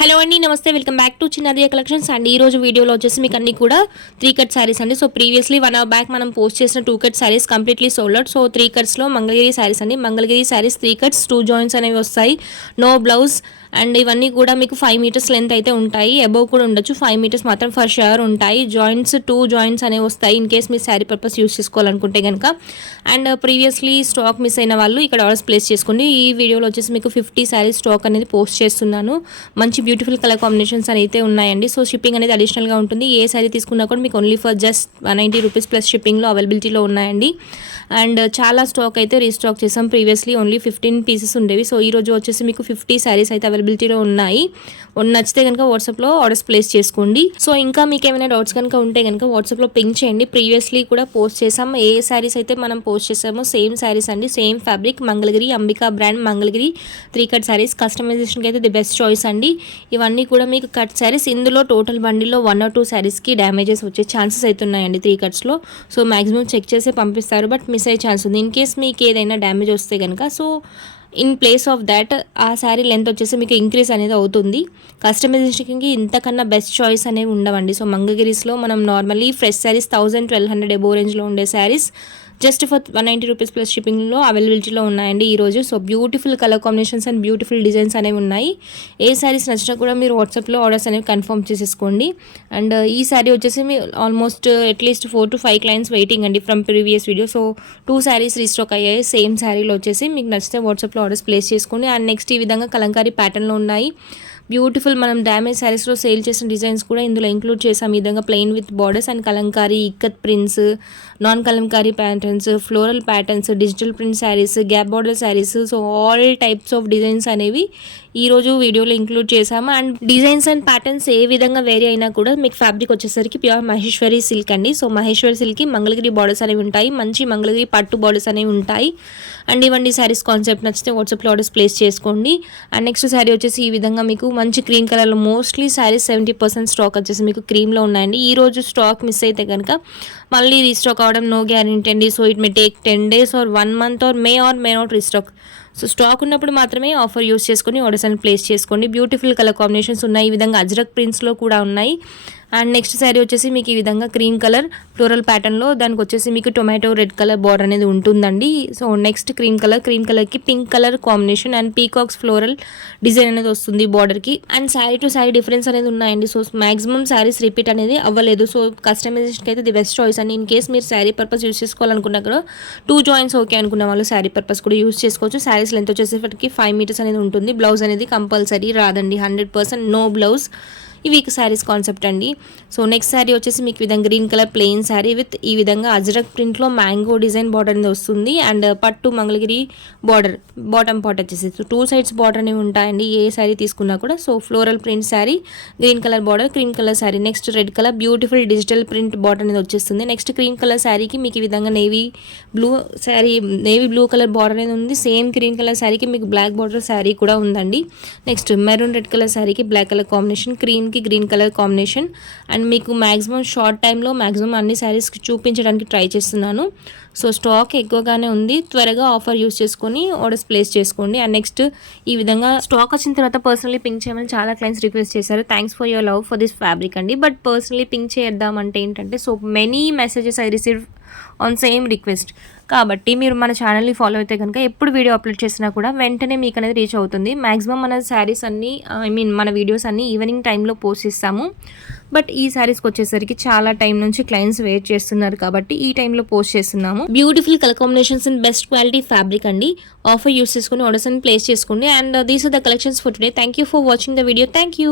Hello అండి, నమస్తే. Welcome back to Chinnadiya collections and ఈ రోజు వీడియోలో వచ్చేసి మీకు అన్ని కూడా 3 కట్ శారీస్ అండి. సో ప్రీవియస్లీ 1 అవర్ బ్యాక్ మనం పోస్ట్ చేసిన 2 cut sarees completely sold out. So 3 కట్స్లో మంగళగిరి శారీస్ అండి. మంగళగిరి శారీస్ 3 కట్స్ 2 జాయింట్స్ అనేవి వస్తాయి, నో బ్లౌజ్. అండ్ ఇవన్నీ కూడా మీకు 5 మీటర్స్ లెంత్ అయితే ఉంటాయి, అబౌవ్ కూడా ఉండొచ్చు. 5 మీటర్స్ మాత్రం ఫర్ షూర్ ఉంటాయి. జాయింట్స్ 2 జాయింట్స్ అనేవి వస్తాయి in case me sari purpose use చేసుకోవాలనుకుంటే కనుక. అండ్ ప్రీవియస్లీ స్టాక్ మిస్ అయిన వాళ్ళు ఇక్కడ ఆర్డర్స్ ప్లేస్ చేసుకోండి. ఈ వీడియోలో వచ్చేసి మీకు 50 శారీస్ స్టాక్ అనేది పోస్ట్ చేస్తున్నాను. మంచి బ్యూటిఫుల్ కలర్ కాంబినేషన్స్ అయితే ఉన్నాయండి. సో షిప్పింగ్ అనేది అడిషనల్గా ఉంటుంది. ఏ శారీ తీసుకున్నా కూడా మీకు only for just 190 rupees plus షిప్పింగ్లో అవైలబిలిటీలో ఉన్నాయండి. అండ్ చాలా స్టాక్ అయితే రీస్టాక్ చేసాం. ప్రీవియస్లీ ఓన్లీ 15 పీసెస్ ఉండేవి. సో ఈ రోజు వచ్చేసి మీకు 50 శారీస్ అయితే అవైలబిలిటీలో ఉన్నాయి. నచ్చితే కనుక వాట్సాప్లో ఆర్డర్స్ ప్లేస్ చేసుకోండి. సో ఇంకా మీకు ఏమైనా డౌట్స్ కనుక ఉంటే కనుక వాట్సాప్లో పింక్ చేయండి. ప్రీవియస్లీ కూడా పోస్ట్ చేసాం. ఏ శారీస్ అయితే మనం పోస్ట్ చేసామో సేమ్ శారీస్ అండి, same fabric, Mangalagiri Ambika brand Mangalagiri 3 cut sarees. కస్టమైజేషన్కి అయితే ది బెస్ట్ చాయిస్ అండి. ఇవన్నీ కూడా మీకు కట్ శారీస్. ఇందులో టోటల్ బండిల్లో 1 or 2 శారీస్కి డ్యామేజెస్ వచ్చే ఛాన్సెస్ అయితే ఉన్నాయండి 3 కట్స్లో. సో మ్యాక్సిమం చెక్ చేసి పంపిస్తారు, బట్ మిస్ అయ్యే ఛాన్స్ ఉంది. ఇన్ కేస్ మీకు ఏదైనా డ్యామేజ్ వస్తే కనుక so in place of that ఆ శారీ లెంత్ వచ్చేసి మీకు ఇంక్రీజ్ అనేది అవుతుంది. కస్టమైజేషన్కి ఇంతకన్నా బెస్ట్ చాయిస్ అనేవి ఉండవండి. సో మంగళగిరిస్లో మనం నార్మల్లీ ఫ్రెష్ శారీస్ 1000-1200 అబోవ్ రేంజ్లో ఉండే sarees just for 190 rupees plus షిప్పింగ్లో అవైలబిలిటీలో ఉన్నాయండి ఈరోజు. So beautiful colour combinations and beautiful designs అనేవి ఉన్నాయి. ఏ శారీస్ నచ్చినా కూడా మీరు వాట్సాప్లో ఆర్డర్స్ అనేవి కన్ఫర్మ్ చేసేసుకోండి. అండ్ ఈ శారీ వచ్చేసి మీ almost at least 4 to 5 clients waiting అండి from previous video. So 2 saris restock అయ్యాయి సేమ్ శారీలో వచ్చేసి. మీకు నచ్చితే వాట్సాప్లో ఆర్డర్స్ ప్లేస్ చేసుకోండి. అండ్ నెక్స్ట్ ఈ విధంగా కలంకారీ ప్యాటర్న్లో ఉన్నాయి బ్యూటిఫుల్. మనం డ్యామేజ్ శారీస్లో సేల్ చేసిన డిజైన్స్ కూడా ఇందులో ఇంక్లూడ్ చేసాం. ఈ విధంగా plain with borders and Kalamkari, ikat prints, non Kalamkari patterns, floral patterns, digital print saris, gap border saris. So all types of designs అనేవి ఈరోజు వీడియోలో ఇంక్లూడ్ చేసాము. అండ్ డిజైన్స్ అండ్ ప్యాటర్న్స్ ఏ విధంగా వేరీ అయినా కూడా మీకు ఫ్యాబ్రిక్ వచ్చేసరికి ప్యూర్ మహేశ్వరి సిల్క్ అండి. సో మహేశ్వరి సిల్క్కి మంగళగిరి బార్డర్స్ అనేవి ఉంటాయి, మంచి మంగళగిరి పట్టు బార్డర్స్ అనేవి ఉంటాయి. అండ్ ఇవన్నీ శారీస్ కాన్సెప్ట్ నచ్చితే వాట్సాప్లో ఆర్డర్స్ ప్లేస్ చేసుకోండి. అండ్ నెక్స్ట్ శారీ వచ్చేసి ఈ విధంగా మీకు మంచి క్రీమ్ కలర్లో మోస్ట్లీ శారీస్ 70% స్టాక్ వచ్చేసి మీకు క్రీమ్లో ఉన్నాయండి. ఈ రోజు స్టాక్ మిస్ అయితే కనుక మళ్ళీ రీస్టాక్ అవడం నో గ్యారెంటీ అండి. So it may take 10 days or 1 month or may not restock. So stock ఉన్నప్పుడు మాత్రమే ఆఫర్ యూస్ చేసుకొని ఆర్డర్స్ అని ప్లేస్ చేసుకోండి. బ్యూటిఫుల్ కలర్ కాంబినేషన్స్ ఉన్నాయి. ఈ విధంగా అజ్రక్ ప్రింట్స్లో కూడా ఉన్నాయి. అండ్ నెక్స్ట్ శారీ వచ్చేసి మీకు ఈ విధంగా క్రీమ్ కలర్ ఫ్లోరల్ ప్యాటర్న్లో దానికి వచ్చేసి మీకు టొమాటో రెడ్ కలర్ బార్డర్ అనేది ఉంటుందండి. సో నెక్స్ట్ క్రీమ్ కలర్కి pink colour combination and peacocks floral design అనేది వస్తుంది బార్డర్కి. And sari to sari difference అనేది ఉన్నాయండి. సో మాక్సిమం శారీస్ రిపీట్ అనేది అవ్వలేదు. సో కస్టమైజేషన్కి అయితే ది బెస్ట్ చాయిస్ అండి. ఇన్ కేస్ మీరు శారీ పర్పస్ యూస్ చేసుకోవాలనుకున్నా కూడా 2 జాయింట్స్ ఓకే అనుకున్న వాళ్ళు శారీ పర్పస్ కూడా యూస్ చేసుకోవచ్చు. శారీస్ లెంత్ వచ్చేసరికి 5 meters అనేది ఉంటుంది. బ్లౌజ్ అనేది కంపల్సరీ రాదండి, 100% నో బ్లౌజ్. ఇవి శారీస్ కాన్సెప్ట్ అండి. సో నెక్స్ట్ శారీ వచ్చేసి మీకు విధంగా green colour plain sari with ఈ విధంగా అజ్రక్ ప్రింట్లో మ్యాంగో డిజైన్ బార్డర్ అనేది వస్తుంది. అండ్ పట్టు మంగళగిరి బార్డర్ బాటమ్ పార్ట్ వచ్చేసి 2 sides బార్డర్ అనేవి ఉంటాయండి ఏ శారీ తీసుకున్నా కూడా. So floral print sari, green colour border, cream colour sari, next red colour beautiful digital print border అనేది వచ్చేస్తుంది. నెక్స్ట్ క్రీమ్ కలర్ శారీకి మీకు ఈ విధంగా నేవీ బ్లూ కలర్ బార్డర్ అనేది ఉంది. సేమ్ క్రీమ్ కలర్ శారీకి మీకు బ్లాక్ బార్డర్ శారీ కూడా ఉందండి. నెక్స్ట్ మెరూన్ రెడ్ కలర్ శారీకి బ్లాక్ కలర్ కాంబినేషన్, క్రీమ్కి గ్రీన్ కలర్ కాంబినేషన్. అండ్ మీకు మ్యాక్సిమం షార్ట్ టైంలో మ్యాక్సిమం అన్ని శారీస్కి చూపించడానికి ట్రై చేస్తున్నాను. సో స్టాక్ ఎక్కువగానే ఉంది, త్వరగా ఆఫర్ యూస్ చేసుకొని ఆర్డర్స్ ప్లేస్ చేసుకోండి. అండ్ నెక్స్ట్ ఈ విధంగా స్టాక్ వచ్చిన తర్వాత పర్సనలీ పింక్ చేయమని చాలా క్లయింట్స్ రిక్వెస్ట్ చేశారు. Thanks for your love for this fabric అండి. బట్ పర్సనలీ పింక్ చేద్దామంటే ఏంటంటే so many messages I receive on same request. కాబట్టి మీరు మన ఛానల్ని ఫాలో అయితే కనుక ఎప్పుడు వీడియో అప్లోడ్ చేసినా కూడా వెంటనే మీకు అనేది రీచ్ అవుతుంది. మ్యాక్సిమం మన శారీస్ అన్నీ మన వీడియోస్ అన్నీ ఈవినింగ్ టైంలో పోస్ట్ చేస్తాము. బట్ ఈ శారీస్కి వచ్చేసరికి చాలా టైం నుంచి క్లయింట్స్ వెయిట్ చేస్తున్నారు కాబట్టి ఈ టైంలో పోస్ట్ చేస్తున్నాము. Beautiful colour combinations and best quality fabric అండి. ఆఫర్ యూస్ చేసుకుని ఆర్డర్స్ అని ప్లేస్ చేసుకోండి. And these are the collections for today. Thank you for watching the video. Thank you.